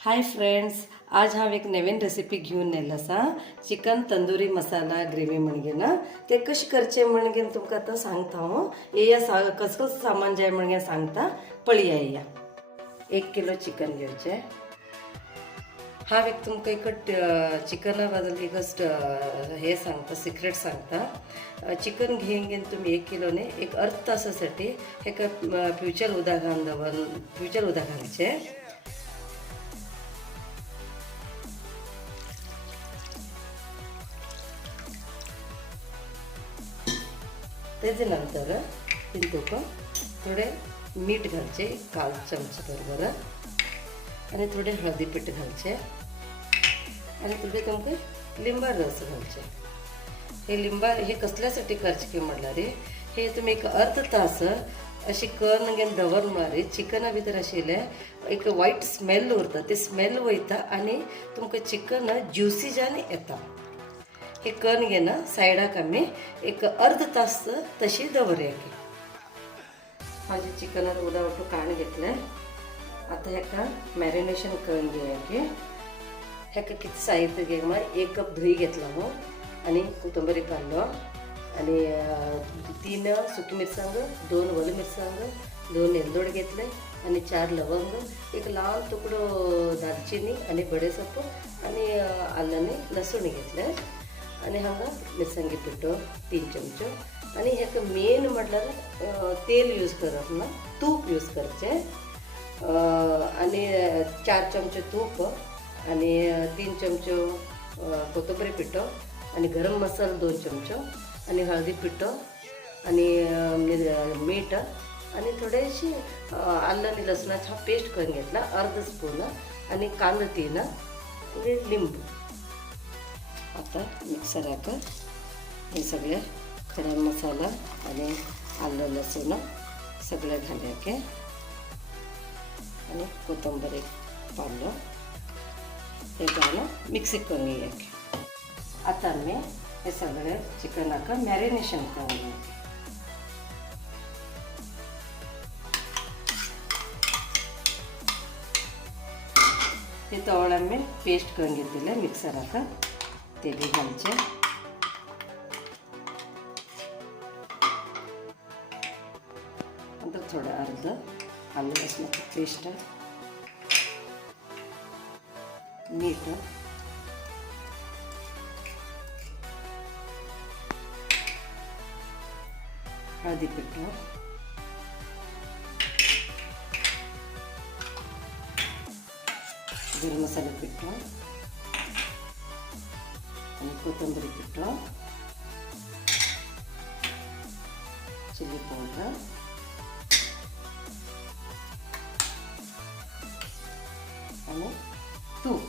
Hi friends, आज हांव एक नवीन रेसिपी घेऊन येयला आसा. चिकन तंदुरी मसाला ग्रेवी म्हणगे ना ते कशें करचें म्हणगे तुमकां आतां सांगता हांव. येया कसं कसं सामान जाय म्हणगे सांगता, पळया येया. 1 किलो चिकन घेवचें. हांव एक तुमकां एक चिकना बद्दल एक हे सांगता, सिक्रेट सांगता. चिकन घेवन तुम्ही 1 किलोने एक अर्ध तासासाठी एका फ्युचर उदक घालचें. तेजे नंतर तितूक थोडे मीठ घालचे, 1/4 चमचे बरोबर, आणि थोडे हळदी पीठ घालचे, आणि थोडे तुमकां लिंबा रस घालचे. हे कसल्यासाठी करचे की म्हणल्यार हे तुम्ही एक अर्ध तास अशी कर्ण घेवन दवरल्यार चिकना भितर आशिल्ले एक वायट स्मेल उरता, ते स्मेल वयता आणि तुमकां चिकन ज्युसी जावन येता. हे कर्ण घेना सायडाक आमी एक अर्ध तास तशी दवरया की. माझे चिकनात उदक काण घेतले. आता हेका मॅरिनेशन करून घेया की. हेका किती साहित्य घे म्हळ्यार 1 कप दही घेतला हांव, आणि कोथंबरी काडलो, आणि 3 सुकी मिरसांग, 2 वली मिरसांग, 2 येलदोड घेतले, आणि 4 लवंग, एक ल्हान तुकडो दालचिनी, आणि बडेसोप, आणि आल्लानी लसूण घेतले, आणि हांगा मिरसांगी पिठो 3 चमचो, आणि हेका मेन म्हटल्यार तेल यूज करप ना, तूप यूज करचें. आणि 4 चमचे तूप, आणि 3 चमचो कोथंबरी पिठो, आणि गरम मसाला 2 चमचो, आणि हळदी पिठो, आणि मीठ, आणि थोडीशी आलं आणि लसणाची पेस्ट करून घेतला, अर्ध स्पून, आणि कांदा 3, आणि लिंबू. आता मिक्सराक हे सगळे खडे मसाला आणि आलं लसूण सगळे घालायचे, आणि कोथंबरी पाडलं हे घालून मिक्सी करून घ्यायचे. आता मी हे सगळे चिकनाक मॅरिनेशन करून घ्यायचे. हे तवळ मी पेस्ट करून घेतलेले मिक्सराक, ते बी घालचे. नंतर थोडं अर्ध आलं लसणाची पेस्ट, मीठ, हळदी पिठो, गरम मसाला पिठो, आणि कोथंबरी पिठो, चिली पावडर, आणि तूप.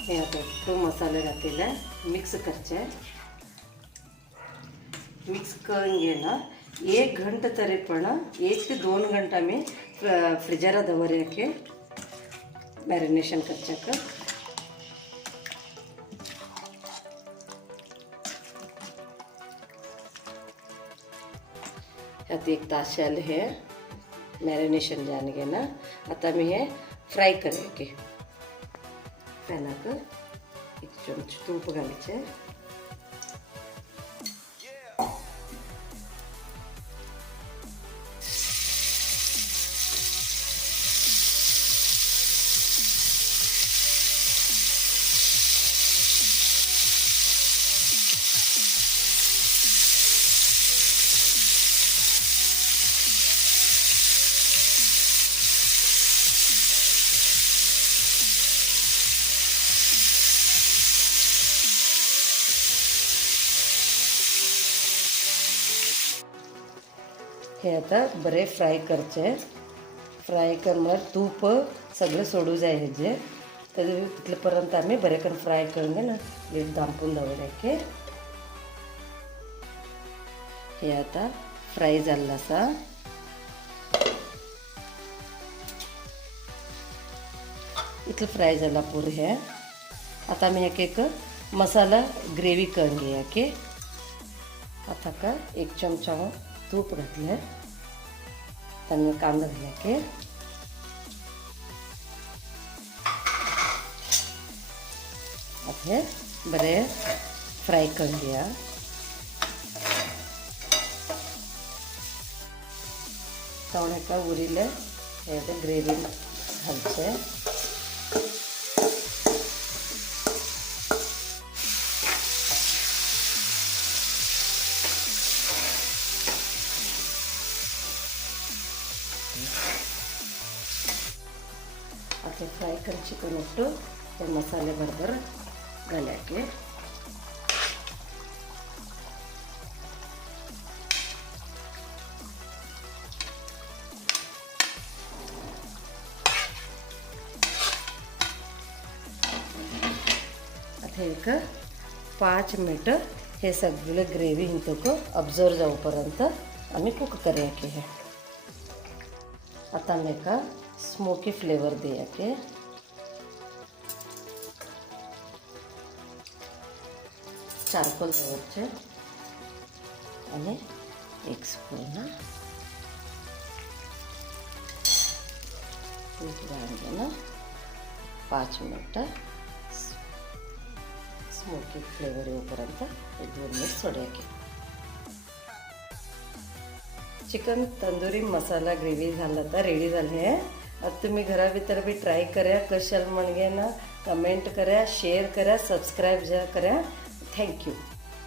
हे आता तो मसाले घातलेले मिक्स करचे. मिक्स करून घेना 1 घंटा तरी पण 1 ते 2 घंटा मी फ्रिजरा दवरया की मॅरिनेशन करच्याक. आता 1 तास जाले हे मॅरिनेशन जावन घेना. आता मी हे फ्राय करूया की. पॅनाक 1 चमच तूप घालचे, हे आता बरे फ्राय करचे. फ्राय कर तूप सगळं सोडू जाय हेजे, तितले पर्यंत आम्ही बरे करून फ्राय करून घे ना लीड दांपून दवरयाके. हे आता फ्राय जाल्लं आसा. इतलं फ्राय जाला पुरो हे. आता आम्ही एक मसाला ग्रेवी करून घेया की. आता का 1 चमचा तूप घातलं त्यांना कांदा घालायचे आता बरे फ्राय करून घ्या तवणका उरीले ग्रेवी घालचे आता फ्राय कर चिकन इಟ್ಟು मसाले बरबर घालाके आता एक 5 मिनिट हे सगळे ग्रेव्ही हिंतको अब्झॉर्व जाऊपर्यंत आम्ही कुक करायचे हे आता मी का स्मोकी फ्लेवर द्यायचे चारकोल दवरचे आणि 1 स्पून तूप घालून 5 मिनिट स्मोकी फ्लेवर येऊपर्यंत 2 मिनिट सोडायचे चिकन तंदुरी मसाला ग्रेव्ही झालं तर रेडी झाले आहे आता तुम्ही घराभितर बी ट्राय करा कशाल म्हणजे ना कमेंट करा शेअर करा सबस्क्राईब करा थँक्यू